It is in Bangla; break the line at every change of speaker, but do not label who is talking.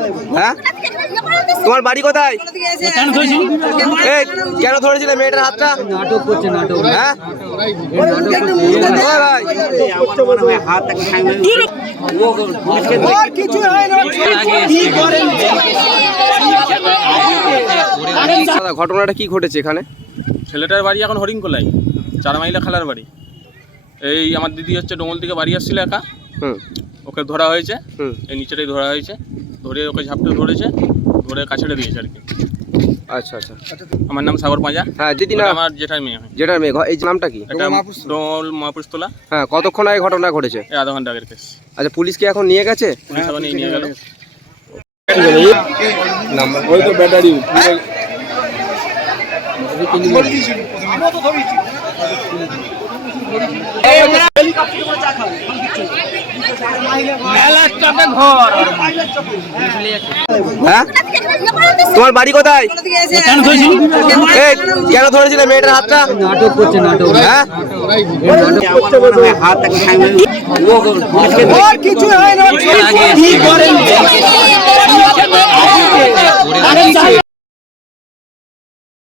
হ্যাঁ, তোমার বাড়ি কোথায়? কেন ধরেছিলে মেয়েটার হাতটা?
নাটক করছে নাটক।
হ্যাঁ ঘটনাটা কি ঘটেছে এখানে?
ছেলেটার বাড়ি এখন হরিণকোলাই, 4 মাইলা খালার বাড়ি। এই আমার দিদি হচ্ছে ডোমল থেকে বাড়ি আসছিল একা, ওকে ধরা হয়েছে, এই নিচেটাই ধরা হয়েছে, ধরে ওকে ঝাপটে ধরেছে, ধরে কাছেড়ে দিয়েছে আর কি।
আচ্ছা আচ্ছা,
আমার নাম সাগর পাঁজা।
হ্যাঁ দিদি না,
আমার জেঠার মেয়ে হয়।
জেঠার মেয়ে। এই নামটা কি?
এটা ডোমল মহাপুরতলা।
হ্যাঁ, কতক্ষণ আগে ঘটনা ঘটেছে?
এই আধা ঘন্টা আগের কেস।
আচ্ছা, পুলিশ কি এখন নিয়ে গেছে?
পুলিশ আবার নিয়ে গেল।
ওই তো ব্যাটারি হ্যাঁ, তোমার বাড়ি কোথায়? কেন ধরেছিলে মেয়েটার হাতটা?
নাটক করছে নাটক।
হ্যাঁ
হাত